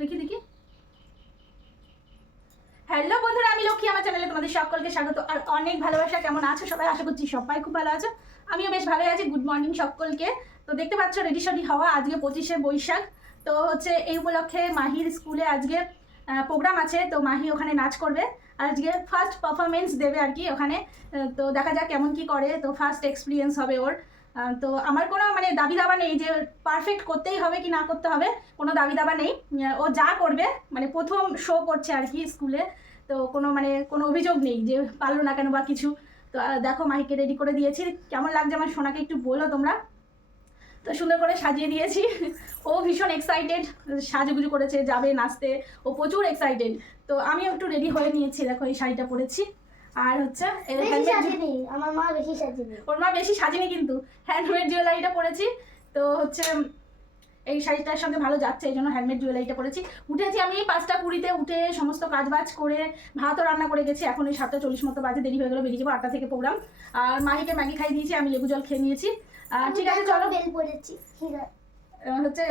দেখি দেখি। হ্যালো বন্ধুরা, আমি লক্ষ্মী, আমার চ্যানেলে তোমাদের সকলকে স্বাগত। আর অনেক ভালোবাসা, কেমন আছো সবাই? আশা করছি সবাই খুব ভালো আছো। আমিও বেশ ভালোই আছি। গুড মর্নিং সকলকে। তো দেখতে পাচ্ছ রেডি সডি হওয়া আজকে পঁচিশে বৈশাখ। তো হচ্ছে এই উপলক্ষে মাহির স্কুলে আজকে প্রোগ্রাম আছে। তো মাহি ওখানে নাচ করবে। আজকে ফার্স্ট পারফরমেন্স দেবে আর কি ওখানে। তো দেখা যাক কেমন কি করে। তো ফার্স্ট এক্সপিরিয়েন্স হবে ওর। তো আমার কোনো মানে দাবি দাবা নেই যে পারফেক্ট করতেই হবে কি না করতে হবে, কোনো দাবি দাবা নেই ও যা করবে মানে প্রথম শো করছে আর কি স্কুলে তো কোনো মানে কোনো অভিযোগ নেই যে পারল না কেন বা কিছু। তো দেখো মাহিকে রেডি করে দিয়েছি, কেমন লাগছে আমার সোনাকে একটু বলো তোমরা। তো সুন্দর করে সাজিয়ে দিয়েছি। ও ভীষণ এক্সাইটেড সাজুগুজু করেছে, যাবে, নাচতে, ও প্রচুর এক্সাইটেড তো আমিও একটু রেডি হয়ে নিয়েছি, দেখো এই শাড়িটা পরেছি। আর হচ্ছে আমার মা বেশি সাজেনি। ওর মা বেশি সাজিনি কিন্তু। হ্যান্ডমেড জুয়েলারিটা পরেছি তো হচ্ছে এই শাড়িটার সঙ্গে ভালো যাচ্ছে এই জন্য হ্যান্ডমেড জুয়েলারিটা পরেছি। উঠেছি আমি পাঁচটা কুড়িতে উঠে সমস্ত কাজ বাজ করে ভাতও রান্না করে গেছি। এখন এই সাতটা চল্লিশ মতো বাজে দেরি হয়ে গেলো বেরিয়ে যাব আটটা থেকে প্রোগ্রাম। আর মাহিকে ম্যাগি খাই দিয়েছি আমি লেবু জল খেয়ে নিয়েছি। আর ঠিক আছে চলো। বেল পড়েছি ঠিক আছে। হচ্ছে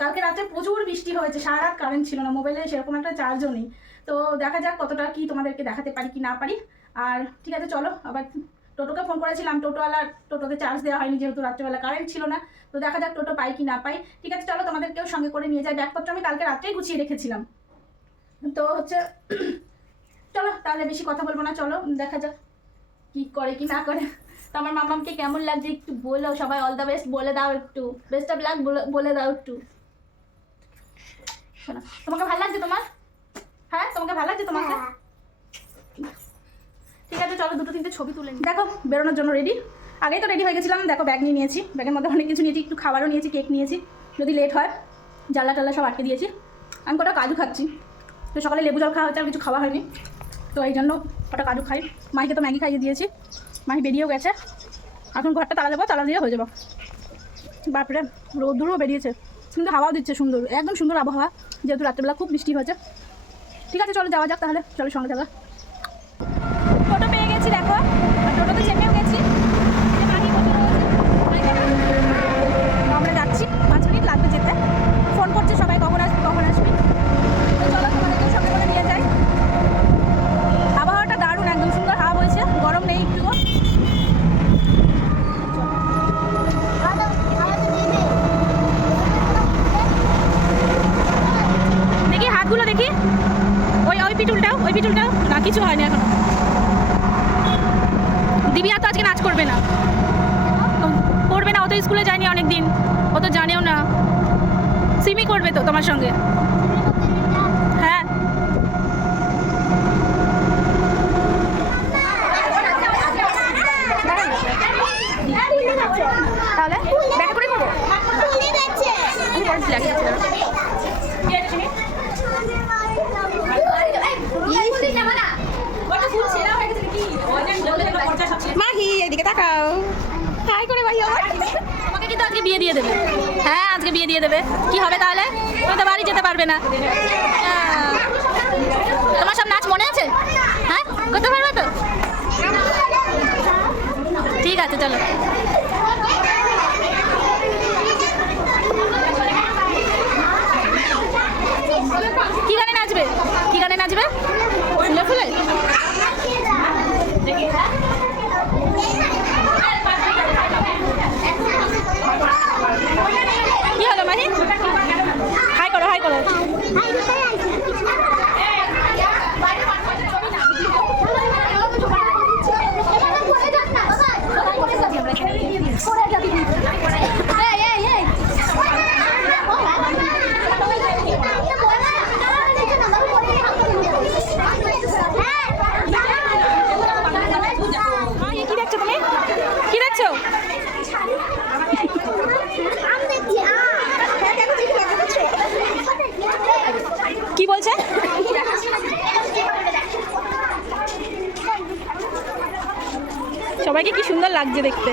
কালকে রাতে প্রচুর বৃষ্টি হয়েছে সারা রাত কারেন্ট ছিল না মোবাইলে সেরকম একটা চার্জও নেই। তো দেখা যাক কতটা কি তোমাদেরকে দেখাতে পারি কি না পারি। আর ঠিক আছে, চলো। আবার টোটোকে ফোন করেছিলাম, টোটোওয়ালা টোটোতে চার্জ দেওয়া হয়নি যেহেতু রাত্রেবেলা কারেন্ট ছিল না। তো দেখা যাক টোটো পাই কি না পাই। ঠিক আছে, চলো, তোমাদেরকেও সঙ্গে করে নিয়ে যাই। ব্যাগপত্র আমি কালকে রাত্রেই গুছিয়ে রেখেছিলাম। তো হচ্ছে, চলো, তাহলে বেশি কথা বলব না, চলো, দেখা যাক কি করে কি না করে। তো আমার মামামকে কেমন লাগছে একটু বলো, সবাই অল দ্য বেস্ট বলে দাও একটু। বেস্ট অফ লাক বলে দাও একটু। শোনো, তোমাকে ভালো লাগছে তোমার? হ্যাঁ তোমাকে ভালো লাগছে তোমাকে? হ্যাঁ। ঠিক আছে চলো দুটো তিনটে ছবি তুলে দেখো, বেরোনোর জন্য রেডি আগেই তো রেডি হয়ে গেছিলাম, দেখো ব্যাগ নিয়ে নিয়েছি। ব্যাগের মধ্যে অনেক কিছু নিয়েছি, একটু খাবারও নিয়েছি কেক নিয়েছি। যদি লেট হয়, জ্বালা টাল্লা সব আটকে দিয়েছি। আমি কটা কাজু খাচ্ছি। তো সকালে লেবু জল খাওয়া হচ্ছে আর কিছু খাওয়া হয়নি। তো এই জন্য কটা কাজু খাই। মাইকে তো ম্যাগি খাইয়ে দিয়েছি। মাই বেরিয়েও গেছে। এখন ঘরটা তালা দেবো, তালা দিয়ে হয়ে যাব। বাপরে, রোদ্দুরও বেরিয়েছে। কিন্তু হাওয়াও দিচ্ছে সুন্দর, একদম সুন্দর আবহাওয়া। যেহেতু রাত্রেবেলা খুব বৃষ্টি হয়েছে। ঠিক আছে, চলো যাওয়া যাক তাহলে। চলো সঙ্গে যাবা টোটো পেয়ে গেছি দেখো আর টোটোতে চেপেও গেছি এই যে মাহি বসে রয়েছে। আমরা যাচ্ছি পাঁচ মিনিট লাগবে যেতে ফোন করছে সবাই কখন আসবি কখন আসবি তো চলো তোমাদেরকে সঙ্গে করে নিয়ে যাই আবহাওয়াটা দারুণ একদম সুন্দর হাওয়া বইছে গরম নেই একটুও আমাদের আমাদের নেবে দেখি হাতগুলো দেখি ওই ওই পিটুলটাও ওই পিটুলটাও না, কিছু হয়নি এখনও। দিবিয়া তো আজকে নাচ করবে না। করবে না, ও তো স্কুলে যায়নি অনেক দিন ও তো জানেও না। সিমি করবে তো তোমার সঙ্গে। হ্যাঁ। তাহলে তাকাও হাই করে ভাই আমার তোমাকে কিন্তু আজকে বিয়ে দিয়ে দেবে। হ্যাঁ আজকে বিয়ে দিয়ে দেবে। কি হবে তাহলে? তুমি তো বাড়ি যেতে পারবে না। তোমার সব নাচ মনে আছে? হ্যাঁ করতে পারবে তো? ঠিক আছে, চলো কি গানে নাচবে কি গানে নাচবে ফুলে ফুলে কি হলো মাহি হাই করো হাই করো মাহি কি দেখছ তুমি কি দেখছ বলছে সবাইকে কি সুন্দর লাগছে দেখতে।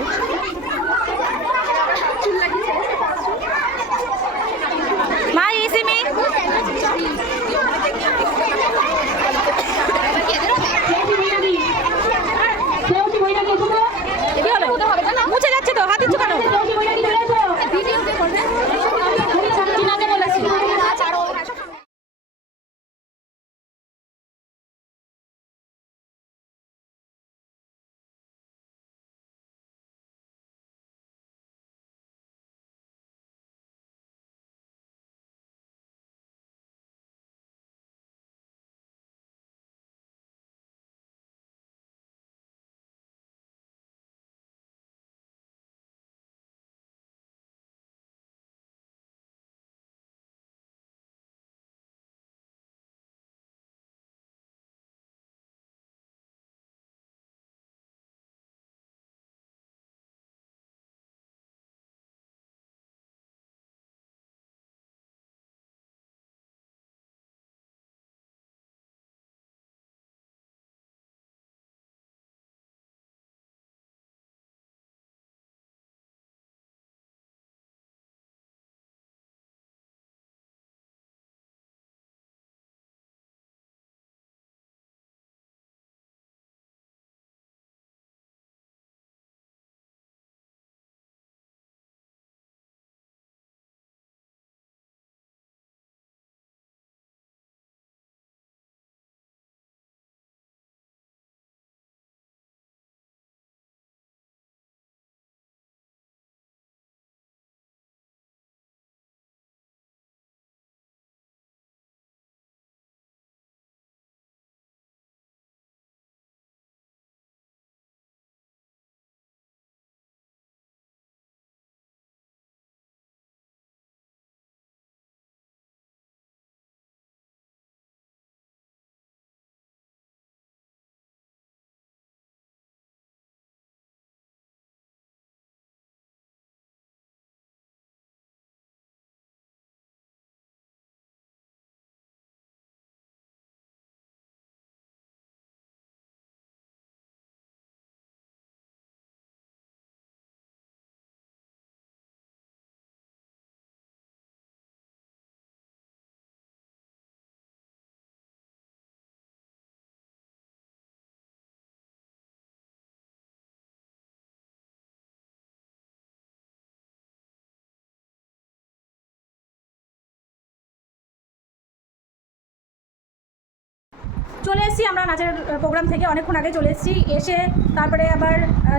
চলে এসেছি, আমরা নাচের প্রোগ্রাম থেকে অনেকক্ষণ আগে চলে এসেছি। এসে তারপরে আবার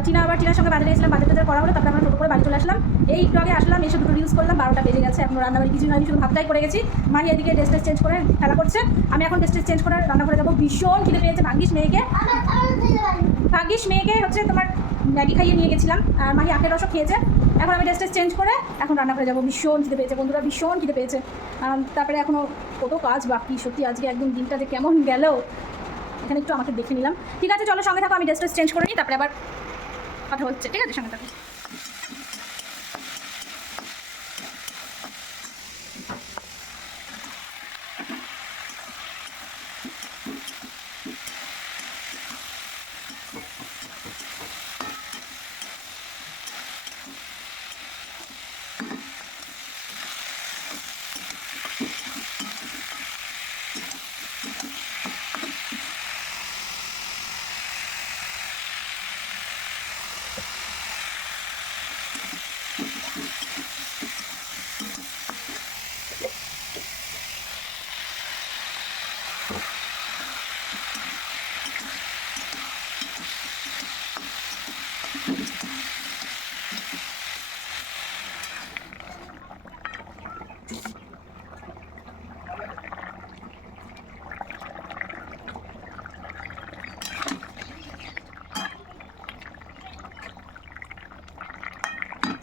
চীনা আবার টিনার সঙ্গে বাজারে গেছিলাম, বাজার টাজার করা হলো, তারপরে আমরা টোটো করে বাড়ি চলে আসলাম। এই আগে আসলাম, এসে দুটো রিলস করলাম, বারোটা বেজে গেছে, এখন রান্নাবাড়ি কিছু হয়নি, শুধু ভাতটাই করে গেছি। মাহি এদিকে ড্রেস চেঞ্জ করে খেলা করছে। আমি এখন ড্রেস চেঞ্জ করে রান্না করে যাব। ভীষণ খিদে পেয়েছে ভাগ্যিস মেয়েকে। ভাগ্যিস মেয়েকে হচ্ছে তোমার ম্যাগি খাইয়ে নিয়ে গেছিলাম। আর মাহি আখের রসও খেয়েছে। এখন আমি ড্রেস চেঞ্জ করে এখন রান্না করে যাব। ভীষণ খিদে পেয়েছে। বন্ধুরা, ভীষণ খিদে পেয়েছে। তারপরে এখনও কত কাজ বাকি, সত্যি আজকে একদম দিনটা যে কেমন গেল, এখানে একটু আমাকে দেখে নিলাম। ঠিক আছে, চলো সঙ্গে থাকো, আমি ড্রেস চেঞ্জ করে নিই, তারপরে আবার কথা হচ্ছে। ঠিক আছে, সঙ্গে থাকো।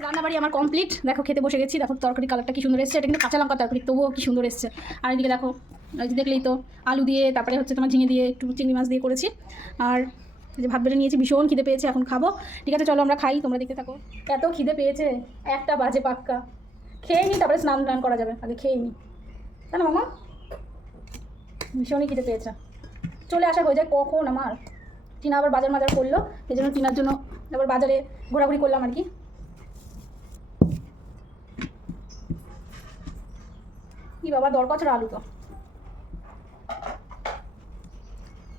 রান্নাবাড়ি আমার কমপ্লিট দেখো, খেতে বসে গেছি। দেখো, তরকারি কালারটা কি সুন্দর এসছে। এটা কিন্তু কাঁচা লঙ্কা তরকারি, তবুও কি সুন্দর এসছে। আর এদিকে দেখো দেখলেই তো, আলু দিয়ে, তারপরে হচ্ছে তোমার ঝিঙে দিয়ে, একটু চিংড়ি মাছ দিয়ে করেছি। আর যে ভাত বেড়ে নিয়েছি, ভীষণ খিদে পেয়েছে, এখন খাব। ঠিক আছে, চলো আমরা খাই, তোমরা দেখতে থাকো। এত খিদে পেয়েছে, একটা বাজে পাক্কা। খেয়ে নিই তারপরে স্নান টান করা যাবে, আগে খেয়ে নিই তাই না, মামা? ভীষণই খিদে পেয়েছে। চলে আসা হয়ে যায় কখন আমার? টিনা আবার বাজার মাজার করল, সেই জন্য টিনার জন্য আবার বাজারে ঘোরাঘুরি করলাম আর কি। কি বাবা দরকার ছিল আলু তো।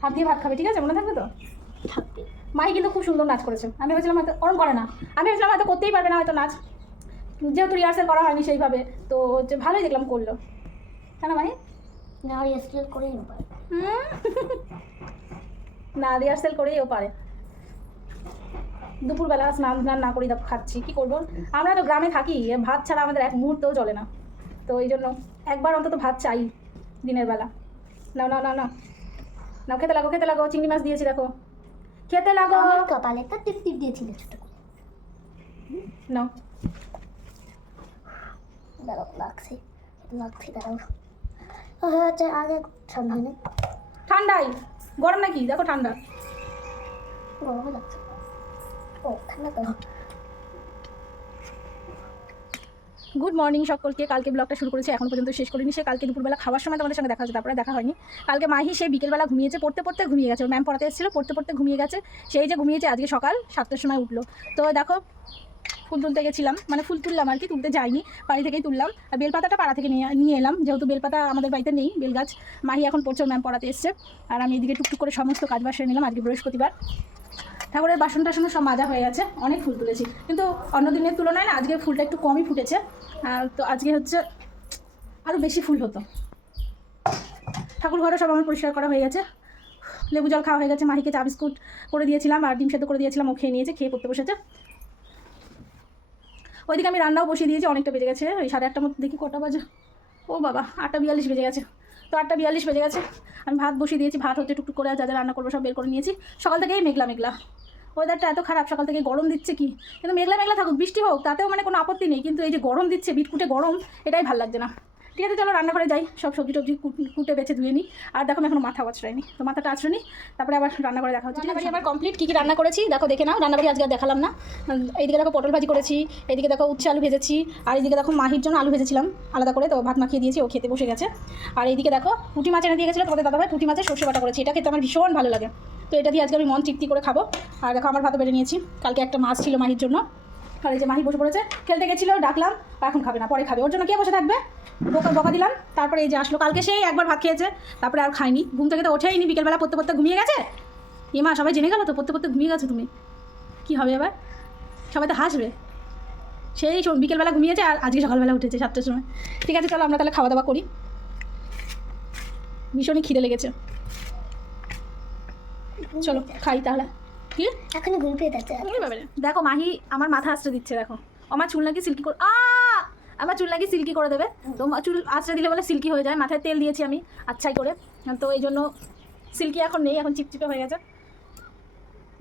হাত দিয়ে ভাত খাবে ঠিক আছে? মনে থাকবে তো? থাকবে। মাহি কিন্তু খুব সুন্দর নাচ করেছে। আমি ভেবেছিলাম হয়তো ওরম করে না। আমি ভেবেছিলাম হয়তো করতেই পারবে না হয়তো নাচ। যেহেতু রিহার্সেল করা হয়নি সেইভাবে তো যে ভালোই দেখলাম করল। কেন মাহি? না রিহার্সাল করে নিতে হুম। না রিহার্সেল করেই ও পারে। দুপুরবেলা স্নান স্নান না করি খাচ্ছি। কি করব? আমরা তো গ্রামে থাকি ভাত ছাড়া আমাদের এক মুহূর্তও চলে না। তো এই জন্য একবার অন্তত ভাত চাই দিনের বেলা। নাও নাও নাও নাও। নাও খেতে লাগো খেতে লাগো চিংড়ি মাছ দিয়েছি দেখো। খেতে লাগো। কপালে তো টিপ টিপ দিয়েছিল ছোট নাও। দাঁড়াও লাগছে লাগছে দাঁড়াও। হয়ে আগে ঠান্ডা নেই। ঠান্ডাই? গরম নাকি? দেখো ঠান্ডা। গরম লাগছে। ও ঠান্ডা তো। গুড মর্নিং সকলকে। কালকে ব্লগটা শুরু করেছি, এখন পর্যন্ত শেষ করিনি। সে কালকে দুপুরবেলা খাওয়ার সময় তোমাদের সঙ্গে দেখা হচ্ছে তারপরে দেখা হয়নি। কালকে মাহি সে বিকেলবেলা ঘুমিয়েছে, পড়তে পড়তে ঘুমিয়ে গেছে। ম্যাম পড়াতে এসেছিল, পড়তে পড়তে ঘুমিয়ে গেছে। সেই যে ঘুমিয়েছে আজকে সকাল সাতটার সময় উঠল। তো দেখো, ফুল তুলতে গেছিলাম। মানে ফুল তুললাম আর কি, তুলতে যাইনি। বাড়ি থেকেই তুললাম। আর বেলপাতাটা পাড়া থেকে নিয়ে নিয়ে এলাম। যেহেতু বেলপাতা আমাদের বাড়িতে নেই, বেলগাছ, মাহি এখন পড়ছে ম্যাম পড়াতে এসছে। আর আমি এদিকে টুকটুক করে সমস্ত কাজ বাস নিলাম আজকে বৃহস্পতিবার। ঠাকুরের বাসন টাসনও সব মাজা হয়ে গেছে, অনেক ফুল তুলেছি। কিন্তু অন্য দিনের তুলনায় না, আজকে ফুলটা একটু কমই ফুটেছে। তো আজকে হচ্ছে আরও বেশি ফুল হতো। ঠাকুর ঘরে সব আমার পরিষ্কার করা হয়ে গেছে। লেবু জল খাওয়া হয়ে গেছে, মাহিকে চা বিস্কুট করে দিয়েছিলাম আর ডিম সেদ্ধ করে দিয়েছিলাম, ও খেয়ে নিয়েছে, খেয়ে পড়তে বসেছে। ওইদিকে আমি রান্নাও বসিয়ে দিয়েছি, অনেকটা বেজে গেছে, ওই সাড়ে আটটার মধ্যে দেখি কটা বাজে। ও বাবা, আটটা বিয়াল্লিশ বেজে গেছে। তো আটটা বিয়াল্লিশ বেজে গেছে। আমি ভাত বসিয়ে দিয়েছি, ভাত হচ্ছে টুকটুক করে যা যা রান্না করব সব বের করে নিয়েছি। সকাল থেকেই মেঘলা মেঘলা। ওয়েদারটা এত খারাপ, সকাল থেকে গরম দিচ্ছে কি? কিন্তু মেঘলা মেঘলা থাকুক, বৃষ্টি হোক, তাতেও মানে কোনো আপত্তি নেই। কিন্তু এই যে গরম দিচ্ছে, বিটকুটে গরম, এটাই ভালো লাগছে না। ঠিক আছে, চলো রান্নাঘরে যাই। সব সবজি টবজি কুট- বেছে ধুয়ে নিই। আর দেখো এখনও মাথা আছড়াইনি। তো মাথাটা আছড়ানি তারপরে আবার রান্নাঘরে দেখা হচ্ছে আবার কমপ্লিট কী কী রান্না করেছি? দেখো, দেখে নাও। রান্নাবাড়ি আজকে আর দেখালাম না। এইদিকে দেখো পটল ভাজি করেছি, এইদিকে দেখো উচ্ছে আলু ভেজেছি, আর এইদিকে দেখো মাহির জন্য আলু ভেজেছিলাম, আলাদা করে। তো ভাত মাখিয়ে দিয়েছি, ও খেতে বসে গেছে। আর এইদিকে দেখো পুঁটি মাছ এনে দিয়ে গেছিল, তোমাদের দাদাভাই পুঁটি মাছের সর্ষে বাটা করেছি। এটা খেতে আমার ভীষণ ভালো লাগে। তো এটা দিয়ে আজকে আমি মন তৃপ্তি করে খাব। আর দেখো, আমার ভাতও বেড়ে নিয়েছি। কালকে একটা মাছ ছিল মাহির জন্য। আর এই যে মাহি বসে পড়েছে, খেলতে গেছিল, ডাকলাম এখন খাবে না, পরে খাবে। ওর জন্য কে বসে থাকবে? বকা বকা দিলাম, তারপরে এই যে আসলো, কালকে সেই একবার ভাত খেয়েছে, তারপরে আর খাইনি ঘুম থেকে তো ওঠেইনি, বিকেলবেলা পড়তে পড়তে ঘুমিয়ে গেছে? এ মা, সবাই জেনে গেলো তো, পড়তে পড়তে ঘুমিয়ে গেছো তুমি? কি হবে এবার? সবাই তো হাসবে। সেই বিকেলবেলা ঘুমিয়েছে আর আজকে সকালবেলা উঠেছে সাতটার সময়। ঠিক আছে, চলো আমরা তাহলে খাওয়া দাওয়া করি। ভীষণই খিদে লেগেছে। চলো, খাই তাহলে। কি? এখনই ঘুম পেয়ে যাচ্ছে। দেখো মাহি আমার মাথা আশ্রয় দিচ্ছে দেখো। আমার চুল নাকি সিল্কি করে আ! আমার চুল নাকি সিল্কি করে দেবে। তো চুল আশ্রয় দিলে বলে সিল্কি হয়ে যায়। মাথায় তেল দিয়েছি আমি আচ্ছাই করে। তো এই জন্য সিল্কি এখন নেই এখন চিপচিপে হয়ে গেছে।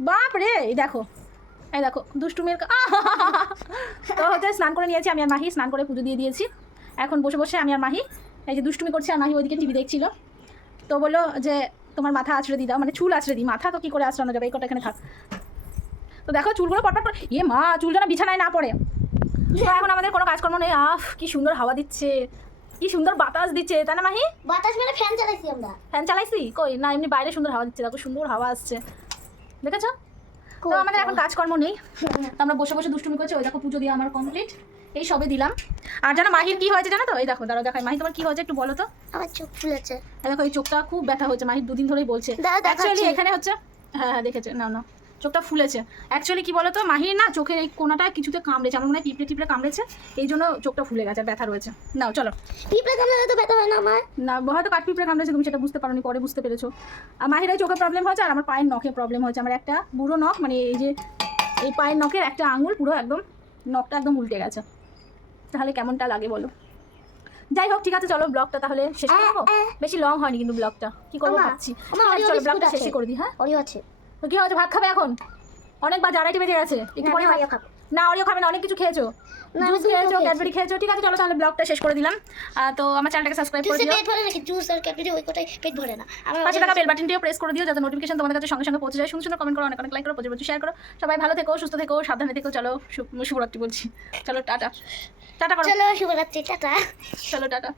বাপ রে! এই দেখো এই দেখো দুষ্টুমের তো হচ্ছে স্নান করে নিয়েছি আমি আর মাহি স্নান করে পুজো দিয়ে দিয়েছি। এখন বসে বসে আমি আর মাহি এই যে দুষ্টুমি করছি আর মাহি ওইদিকে টিভি দেখছিল। তো বলল যে তোমার মাথা আছড়ে দিই দাও মানে চুল আছড়ে দিই মাথা তো কি করে আছড়ানো যাবে? এই কটা এখানে থাক। তো দেখো চুলগুলো পটপট করে ইয়ে মা চুল যেন বিছানায় না পড়ে। এখন আমাদের কোনো কাজকর্ম নেই। আফ কি সুন্দর হাওয়া দিচ্ছে। কি সুন্দর বাতাস দিচ্ছে তাই না মাহি? বাতাস মানে ফ্যান চালাইছি আমরা। ফ্যান চালাইছি? কই? না এমনি বাইরে সুন্দর হাওয়া দিচ্ছে। দেখো সুন্দর হাওয়া আসছে। দেখেছ? তো আমাদের এখন কাজকর্ম নেই। তো আমরা বসে বসে দুষ্টুমি করছি। ওই দেখো পুজো দিয়ে আমার কমপ্লিট এই সবে দিলাম। আর জানো মাহির কি হয়েছে জানো তো? এই দেখো দাঁড়াও দেখাই। মাহি তোমার কি হয়েছে একটু বলো তো। আমার চোখ ফুলেছে। দেখো এই চোখটা খুব ব্যথা হয়েছে মাহির দুদিন ধরেই বলছে। অ্যাকচুয়ালি এখানে হচ্ছে হ্যাঁ হ্যাঁ দেখেছে না না চোখটা ফুলেছে। অ্যাকচুয়ালি কি বলতো মাহির না চোখের এই কোনাটা কিছুতে কামড়েছে আমার মনে হয় পিঁপড়ে টিপড়ে কামড়েছে এই জন্য চোখটা ফুলে গেছে আর ব্যথা রয়েছে। নাও চলো। পিঁপড়ে কামড়ালে তো ব্যথা হয় না আমার। না হয়তো কাঠ পিঁপড়ে কামড়েছে তুমি সেটা বুঝতে পারোনি পরে বুঝতে পেরেছ। আর মাহির এই চোখে প্রবলেম হয়েছে আর আমার পায়ের নখে প্রবলেম হয়েছে। আমার একটা বুড়ো নখ মানে এই যে এই পায়ের নখের একটা আঙুল পুরো একদম নখটা একদম উল্টে গেছে। তাহলে কেমনটা লাগে বলো? যাই হোক ঠিক আছে চলো ব্লগটা তাহলে শেষ করব। বেশি লং হয়নি কিন্তু ব্লগটা। কি করব ভাবছি। চলো ব্লগটা শেষই করে দিই হ্যাঁ? অরিও আছে। তো কি হয়েছে ভাত খাবে এখন? অনেক বাজে আড়াইটি বেজে গেছে। একটু পরে খাব। না অরিও খাবে না অনেক কিছু খেয়েছো? জুস খেয়েছো ক্যাডবেরি খেয়েছো ঠিক আছে চলো তাহলে ব্লগটা শেষ করে দিলাম। তো আমার চ্যানেলটাকে সাবস্ক্রাইব করে দিও। পেট ভরে নাকি জুস আর ক্যাডবেরি ওই কোটাই পেট ভরে না। আমার পাশে থাকা বেল বাটনটিও প্রেস করে দিও যাতে নোটিফিকেশন তোমাদের কাছে সঙ্গে সঙ্গে পৌঁছে যায়। সুন্দর সুন্দর কমেন্ট করো অনেক অনেক লাইক করো প্রচুর প্রচুর শেয়ার করো। সবাই ভালো থেকো সুস্থ থেকো সাবধানে থেকো চলো শুভরাত্রি বলছি। চলো টাটা। টাটা করো। চলো শুভরাত্রি টাটা। চলো টাটা।